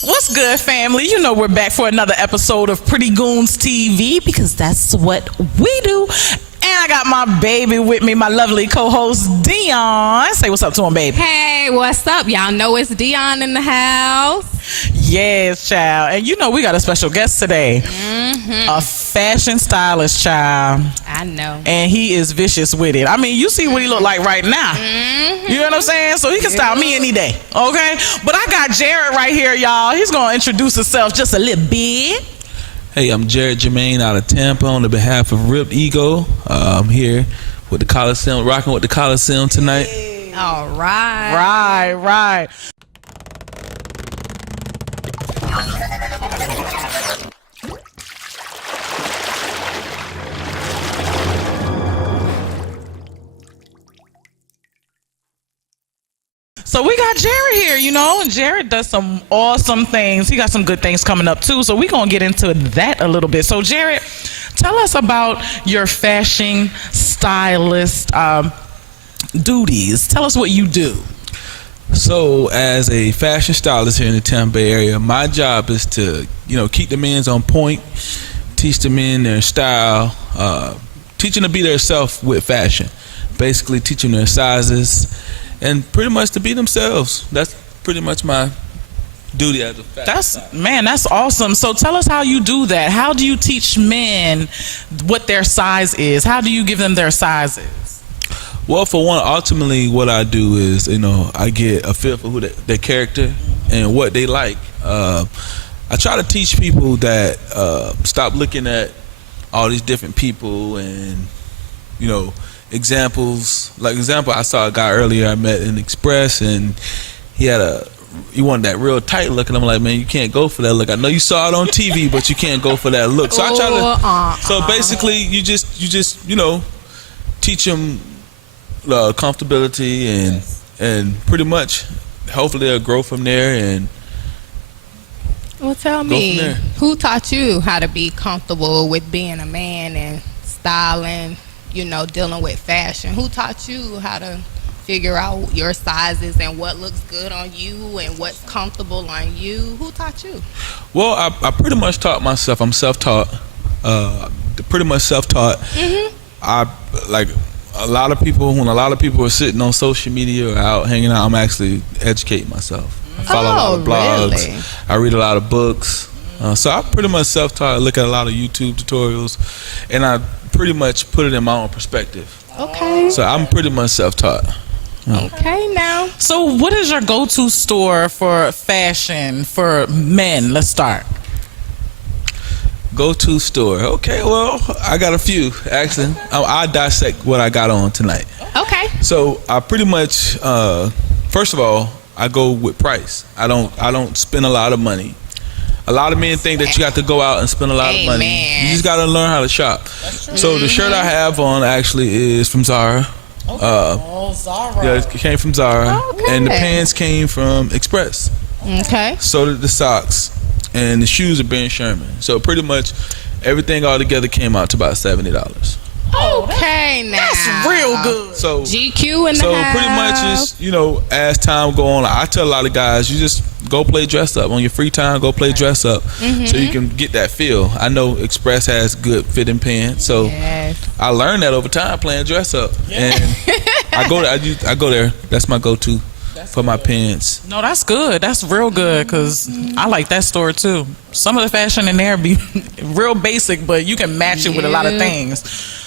What's good, family? You know we're back for another episode of Pretty Goons TV because that's what we do. And I got my baby with me, my lovely co-host Dion. Say what's up to him, baby. Hey, what's up? Y'all know it's Dion in the house. Yes, child. And you know we got a special guest today. A fashion stylist, child. I know. And he is vicious with it. I mean, you see what he look like right now. You know what I'm saying? So he can style me any day, okay? But I got Jerriett right here, y'all. He's going to introduce himself just a little bit. Hey, I'm Jerriett Jermaine out of Tampa on the behalf of Ripped Ego. I'm here with the Khaliseum, rocking with the Khaliseum tonight. Hey. All right. Right. So we got Jerriett here, you know, and Jerriett does some awesome things. He got some good things coming up too, so we're going to get into that a little bit. So Jerriett, tell us about your fashion stylist duties. Tell us what you do. So as a fashion stylist here in the Tampa Bay area, my job is to, keep the men on point, teach the men their style, teaching to be their self with fashion, basically teaching their sizes, and pretty much to be themselves. That's pretty much my duty as a fashion stylist. That's awesome. So tell us how you do that. How do you teach men what their size is? How do you give them their sizes? Well, for one, ultimately what I do is, I get a feel for who their character and what they like. I try to teach people that stop looking at all these different people and, examples. Like example, I saw a guy earlier I met in Express, and he wanted that real tight look, and I'm like, man, you can't go for that look. I know you saw it on TV, but you can't go for that look. So I try to. So basically, you just teach them comfortability and pretty much, hopefully they'll grow from there. And well, tell me, who taught you how to be comfortable with being a man and styling? Dealing with fashion. Who taught you how to figure out your sizes and what looks good on you and what's comfortable on you? Who taught you? Well, I pretty much taught myself. I'm self-taught. Pretty much self-taught. I like a lot of people. When a lot of people are sitting on social media or out hanging out, I'm actually educating myself. I follow a lot of blogs. Really? I read a lot of books. So I pretty much self-taught. I look at a lot of YouTube tutorials, and I pretty much put it in my own perspective. Okay. So I'm pretty much self-taught. Okay, now. So what is your go-to store for fashion for men? Let's start. Go-to store. Okay, well, I got a few, actually. I dissect what I got on tonight. Okay. So I pretty much, first of all, I go with price. I don't spend a lot of money. A lot of men think that you got to go out and spend a lot of money. You just got to learn how to shop. So the shirt I have on actually is from Zara. Zara. Yeah, it came from Zara. Okay. And the pants came from Express. Okay. So did the socks. And the shoes are Ben Sherman. So pretty much everything all together came out to about $70. Okay, now. That's real good. So GQ in the house. pretty much is, as time go on, I tell a lot of guys, you just go play dress up on your free time. Go play dress up, so you can get that feel. I know Express has good fitting pants, so I learned that over time playing dress up, and I go there. That's my go-to for my pants. No, that's good. That's real good because I like that store too. Some of the fashion in there be real basic, but you can match it with a lot of things.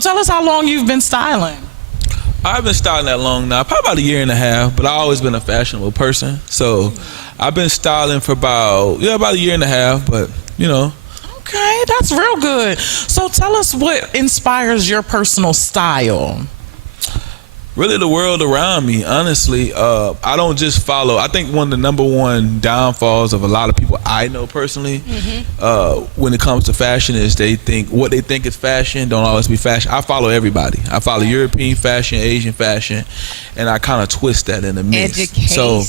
tell us how long you've been styling. I've been styling that long now, probably about a year and a half, but I've always been a fashionable person. So I've been styling for about a year and a half, but you know. Okay, that's real good. So tell us what inspires your personal style. Really the world around me, honestly. I don't just follow. I think one of the number one downfalls of a lot of people I know personally, when it comes to fashion, is they think what they think is fashion don't always be fashion. I follow everybody. I follow European fashion, Asian fashion, and I kind of twist that in the mix. Education. So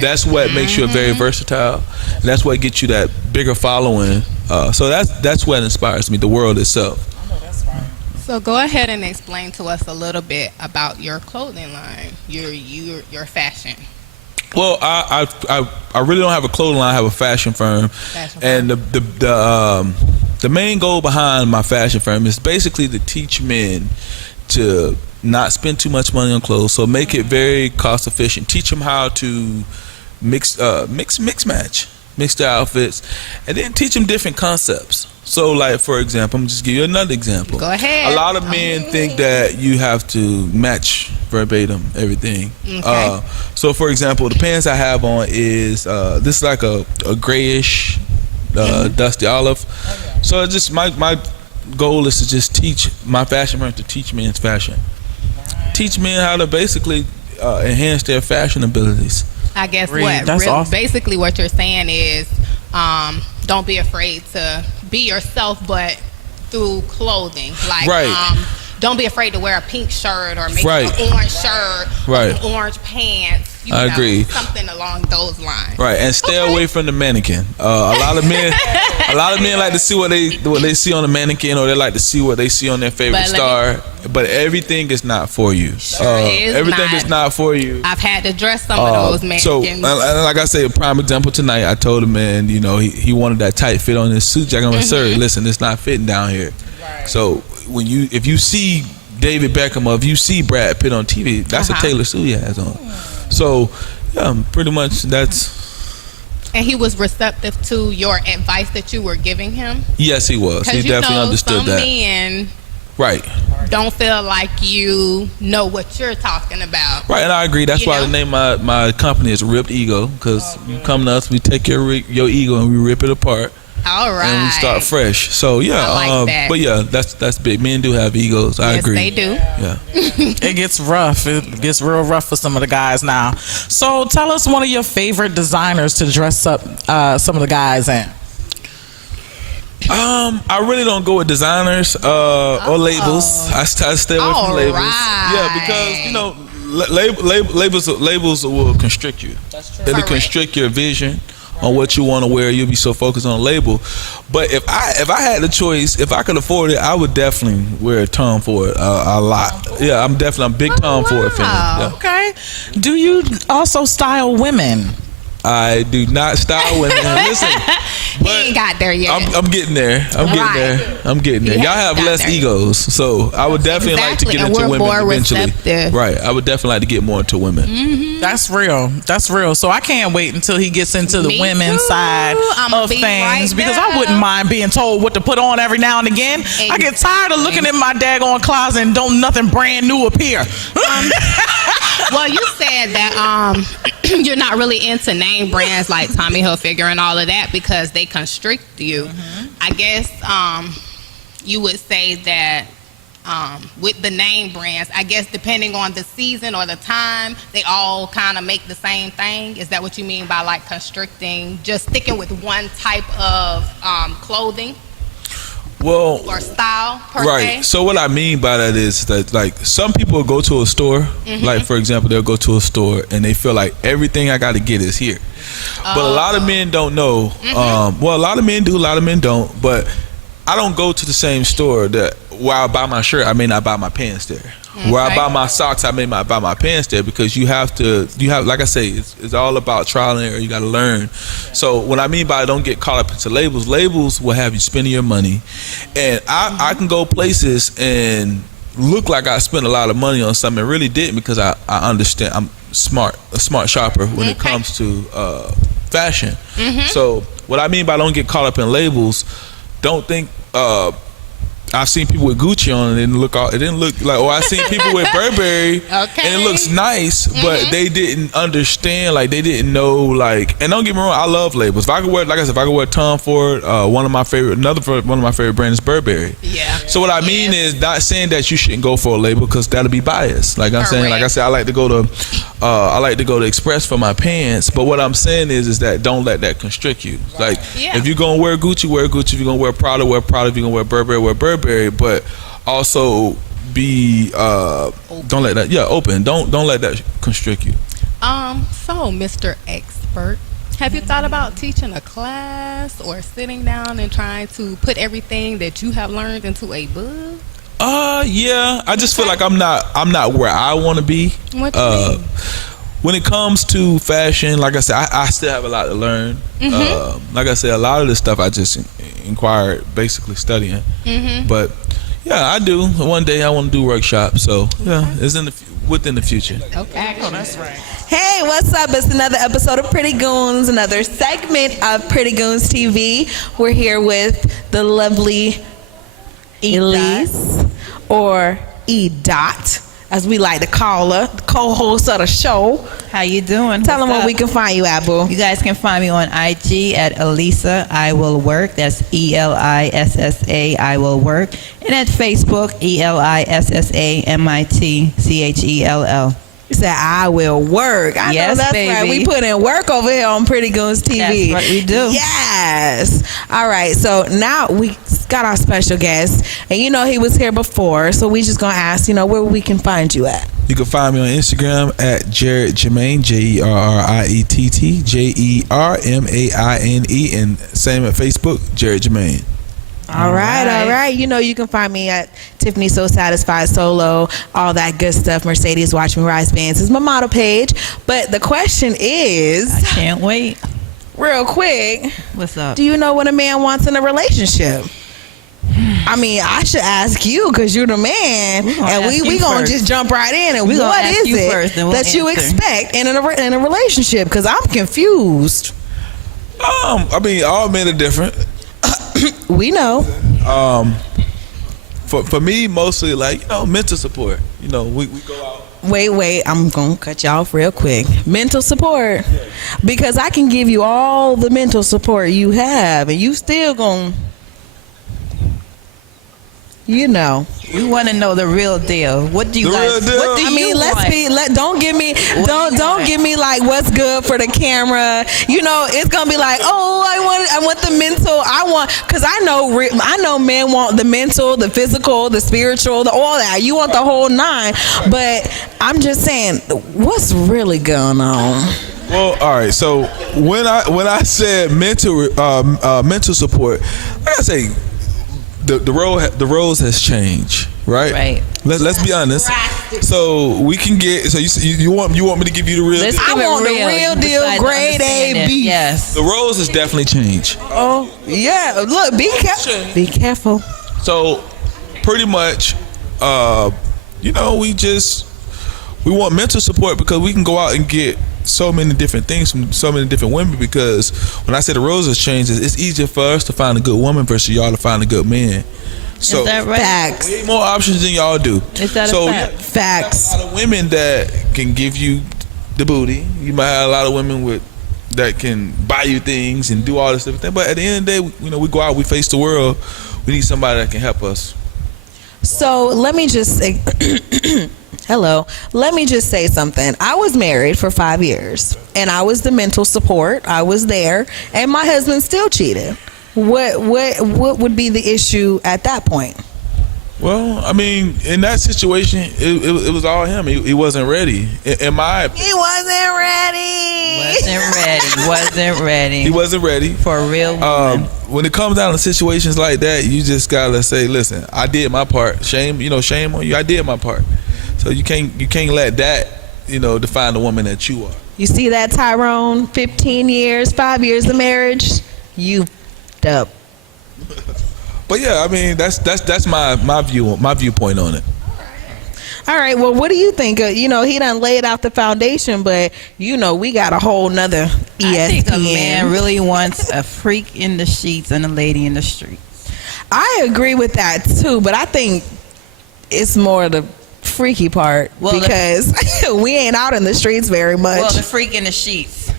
that's what makes you a very versatile. That's what gets you that bigger following. So that's what inspires me, the world itself. So go ahead and explain to us a little bit about your clothing line, your fashion. Well, I really don't have a clothing line. I have a fashion firm, and the main goal behind my fashion firm is basically to teach men to not spend too much money on clothes. So make it very cost efficient. Teach them how to mix match their outfits, and then teach them different concepts. So, like, for example, I'm just give you another example. Go ahead. A lot of men think that you have to match verbatim everything. Okay. So, for example, the pants I have on is this is like a grayish, dusty olive. So, it's just my goal is to just teach my fashion firm to teach men's fashion, teach men how to basically enhance their fashion abilities. I guess That's awesome. basically what you're saying is don't be afraid to be yourself, but through clothing. Like, don't be afraid to wear a pink shirt or maybe an orange shirt or some orange pants. I agree. Something along those lines. Right, and stay away from the mannequin. A lot of men like to see what they see on the mannequin, or they like to see what they see on their favorite star. But everything is not for you. Everything is not for you. I've had to dress some of those mannequins. So, like I say, a prime example tonight. I told a man, you know, he wanted that tight fit on his suit jacket. I'm like, sir, listen, it's not fitting down here. Right. So if you see David Beckham or if you see Brad Pitt on TV, that's a Taylor suit he has on. So, yeah, pretty much that's. And he was receptive to your advice that you were giving him? Yes, he was. He definitely understood that. Some men Right. don't feel like you know what you're talking about. Right, and I agree. That's why the name of my company is Ripped Ego, because you come to us, we take your ego and we rip it apart. All right. And we start fresh. So yeah, I like that. But yeah, that's big. Men do have egos. I agree. Yes, they do. Yeah. It gets rough. It gets real rough for some of the guys now. So tell us one of your favorite designers to dress up some of the guys in. I really don't go with designers or labels. I stay away from labels. Right. Yeah, because you know, labels will constrict you. That's true. It'll constrict your vision on what you want to wear. You'll be so focused on a label. But if I had the choice, if I could afford it, I would definitely wear a Tom Ford a lot. Yeah, I'm a big Tom Ford fan. Yeah. Okay. Do you also style women? I do not style women. Listen, he ain't got there yet. I'm getting there. I'm getting there. Y'all have less egos, so I would definitely like to get into women eventually. Receptive. Right. I would definitely like to get more into women. Mm-hmm. That's real. So I can't wait until he gets into the women's side of things, because I wouldn't mind being told what to put on every now and again. I get tired of looking in my daggone closet and don't nothing brand new appear. Well, you said that you're not really into name brands like Tommy Hilfiger and all of that because they constrict you. I guess you would say that with the name brands, I guess depending on the season or the time, they all kind of make the same thing. Is that what you mean by like constricting, just sticking with one type of clothing? Well, or style per right. se? So what I mean by that is that, like, some people go to a store, like for example, they'll go to a store and they feel like everything I got to get is here. But a lot of men don't know. Well, a lot of men do, a lot of men don't. But I don't go to the same store that where I buy my shirt, I may not buy my pants there. Where I buy my socks, I may not buy my pants there, because you have, like I say, it's all about trial and error. You got to learn. So what I mean by don't get caught up into labels will have you spending your money. And I can go places and look like I spent a lot of money on something, and really didn't, because I understand. I'm a smart shopper when it comes to fashion. So what I mean by don't get caught up in labels, don't think I've seen people with Gucci on, and it didn't look like. Or I've seen people with Burberry, and it looks nice, but they didn't understand. Like, they didn't know. Like, and don't get me wrong, I love labels. If I could wear, like I said, if I could wear Tom Ford, one of my favorite brands is Burberry. Yeah. So what I mean is not saying that you shouldn't go for a label, because that'll be biased. Like I'm saying, like I said, I like to go to Express for my pants. But what I'm saying is that don't let that constrict you. Like, if you're gonna wear Gucci, wear Gucci. If you're gonna wear Prada, wear Prada. If you're gonna wear Burberry, wear Burberry. But also be don't let that open. Don't let that constrict you. So Mr. Expert, have you thought about teaching a class or sitting down and trying to put everything that you have learned into a book? Yeah. I just feel like I'm not where I want to be. What you mean? When it comes to fashion, like I said, I still have a lot to learn. Like I said, a lot of this stuff I just inquired, basically studying. But yeah, I do. One day I want to do workshops. So yeah, it's within the future. Okay. Oh, that's right. Hey, what's up? It's another episode of Pretty Goons, another segment of Pretty Goons TV. We're here with the lovely Elise, or E-Dot, as we like to call her, the co-host of the show. How you doing? Tell them where we can find you at, boo. You guys can find me on IG at Elisa I Will Work. That's ELISSA I Will Work. And at Facebook, ELISSAMITCHELL. You said, I will work. I know that's baby. right. We put in work over here on Pretty Goons TV. That's what we do. Yes. All right. So now we got our special guest. And you know he was here before. So we just going to ask, where we can find you at. You can find me on Instagram at Jerriett Jermaine, JERRIETT, JERMAINE, and same at Facebook, Jerriett Jermaine. All right. You can find me at Tiffany So Satisfied Solo, all that good stuff. Mercedes Watch Me Rise Bands is my model page. But the question is, I can't wait. real quick, What's up? do you know what a man wants in a relationship? I mean, I should ask you because you're the man, and we gonna just jump right in. And what is it that you expect in a relationship? Because I'm confused. I mean, all men are different. We know. For me, mostly like mental support. We go out. Wait, I'm gonna cut you off real quick. Mental support, because I can give you all the mental support you have, and you still gonna, We want to know the real deal. What do you The guys? real deal? What do you want? don't give me like what's good for the camera. It's gonna be like, I want the mental. Because I know men want the mental, the physical, the spiritual, all that. You want the whole nine. But I'm just saying, what's really going on? Well, all right. So when I said mental support, like I say, the roles has changed, right? Right. Let's be honest. So we can get. So you want me to give you the real? Let's deal? give I it want the real deal, besides grade A, understanding. B. Yes. The roles has definitely changed. Oh yeah. Look, be careful. Be careful. So pretty much, we want mental support because we can go out and get so many different things from so many different women. Because when I say the roles has changed, it's easier for us to find a good woman versus y'all to find a good man. So Is that right? Facts. way more options than y'all do. Is that a fact? Facts. A lot of women that can give you the booty. You might have a lot of women that can buy you things and do all this different thing. But at the end of the day, we go out, we face the world. We need somebody that can help us. So let me just say, hello. Let me just say something. I was married for 5 years, and I was the mental support. I was there, and my husband still cheated. What would be the issue at that point? Well, I mean, in that situation, it was all him. He wasn't ready. In my opinion, He wasn't ready. Wasn't ready. he wasn't ready. For a real woman. When it comes down to situations like that, you just gotta say, "Listen, I did my part. Shame on you. I did my part." So you can't let that define the woman that you are. You see that, Tyrone? 15 years, 5 years of marriage. You up. But yeah, I mean that's my viewpoint on it. All right. Well, what do you think? He done laid out the foundation, but we got a whole nother ESPN. I think a man really wants a freak in the sheets and a lady in the street. I agree with that too, but I think it's more the freaky part because we ain't out in the streets very much. Well, the freak in the sheets.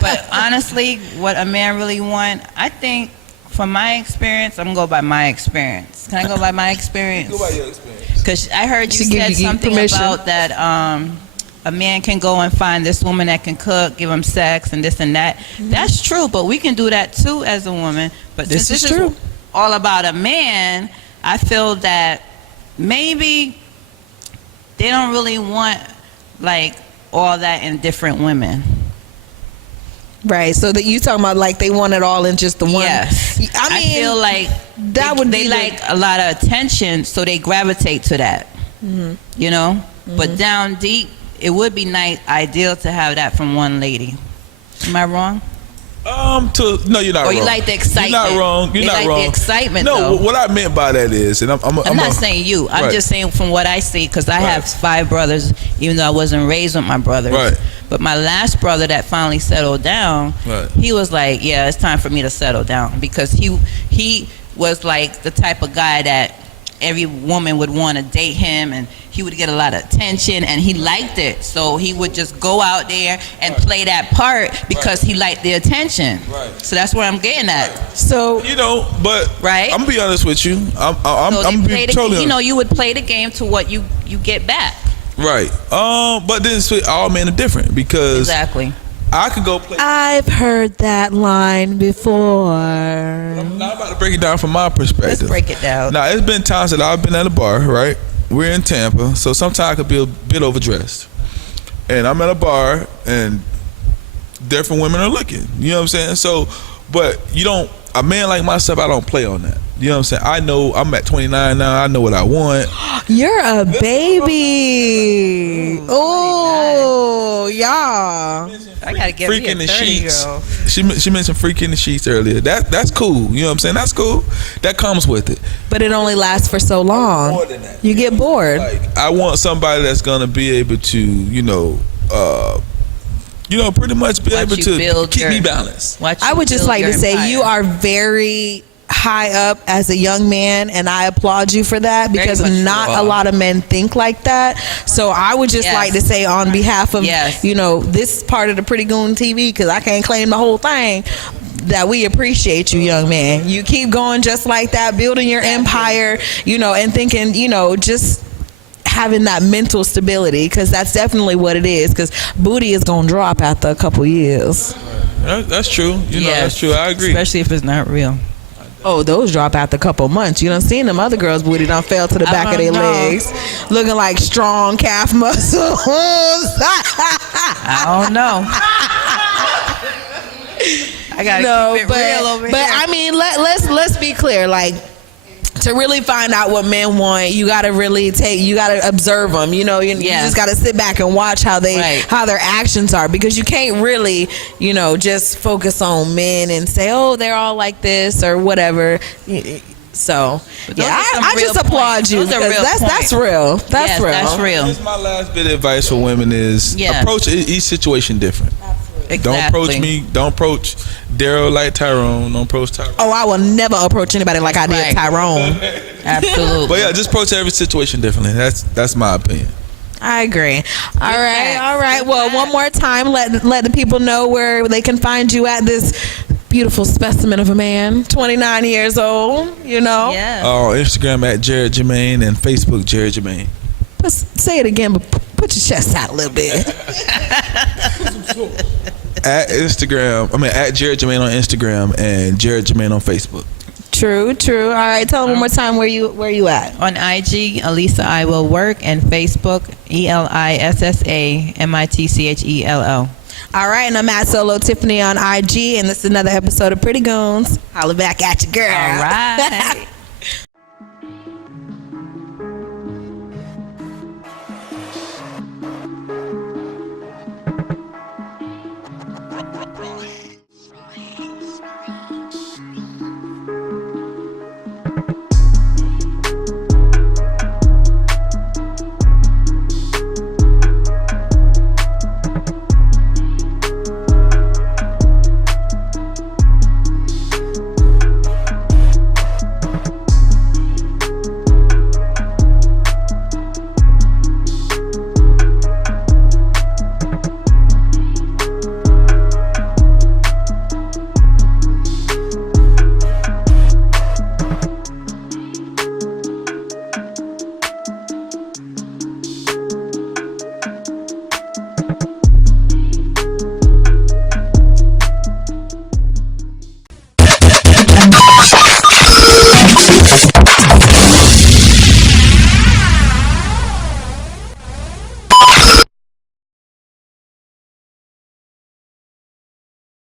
But honestly, what a man really want, I think, from my experience, I'm gonna go by my experience. Can I go by my experience? Go by your experience. Because I heard you said something about that a man can go and find this woman that can cook, give him sex, and this and that. Mm-hmm. That's true, but we can do that too as a woman. But this since is true. All about a man, I feel that maybe they don't really want like all that in different women. Right, so that you talking about like they want it all in just the one. Yes. I feel like they like a lot of attention, so they gravitate to that. Mm-hmm. You know, mm-hmm. But down deep, it would be ideal to have that from one lady. Am I wrong? No, you're not wrong. Or you like the excitement? You're not wrong. You're not wrong. The excitement. No, though. what I meant by that is, and I'm not saying you. I'm just saying from what I see, because I have 5 brothers, even though I wasn't raised with my brothers. Right. But my last brother that finally settled down, he was like, yeah, it's time for me to settle down, because he was like the type of guy that every woman would want to date him, and he would get a lot of attention, and he liked it. So he would just go out there and play that part because he liked the attention. Right. So that's where I'm getting at. So but I'm gonna be honest with you. I'm be totally honest. You would play the game to what you get back. Right. But then all men are different because exactly. I could go play. I've heard that line before. I'm not about to break it down from my perspective. Let's break it down. Now, it's been times that I've been at a bar, right? We're in Tampa, so sometimes I could be a bit overdressed. And I'm at a bar, and different women are looking. You know what I'm saying? So, but a man like myself, I don't play on that. You know what I'm saying? I know I'm at 29 now. I know what I want. You're a baby. Oh, y'all. I gotta get freak me a in the 30 sheets. girl. She mentioned freak in the sheets earlier. That's cool. You know what I'm saying? That's cool. That comes with it. But it only lasts for so long. More than that. You get bored. Like, I want somebody that's gonna be able to, pretty much be able to keep me balanced. I would just like to say you are very high up as a young man, and I applaud you for that, because not a lot of men think like that. So I would just like to say, on behalf of this part of the Pretty Goon TV, because I can't claim the whole thing, that we appreciate you, young man. You keep going just like that, building your empire, and thinking, just having that mental stability, because that's definitely what it is, because booty is gonna drop after a couple years. That's true. That's true. I agree. Especially if it's not real. Oh, those drop after a couple months. You done seen them other girls' booty done fell to the back of their legs, looking like strong calf muscles. I don't know. I gotta keep it real over here. But I mean, let's be clear. Like, to really find out what men want, you gotta observe them. You just gotta sit back and watch how their actions are, because you can't really, just focus on men and say, oh, they're all like this or whatever. So I just applaud you, because that's real. That's real. That's real. That's my last bit of advice for women is approach each situation different. Exactly. Don't approach me. Don't approach Daryl like Tyrone. Don't approach Tyrone. Oh, I will never approach anybody like I did Tyrone. Absolutely. But just approach every situation differently. That's my opinion. I agree. All right. Well, one more time, let the people know where they can find you at, this beautiful specimen of a man, 29 years old. Yeah. On Instagram at Jerriett Jermaine and Facebook Jerriett Jermaine. Say it again, but put your chest out a little bit. At Jerriett Jermaine on Instagram and Jerriett Jermaine on Facebook. True. All right, tell them one more time where you at. On IG, Elisa I Will Work, and Facebook, ELISSAMITCHELL. All right, and I'm at Solo Tiffany on IG, and this is another episode of Pretty Goons. Holla back at you, girl. All right.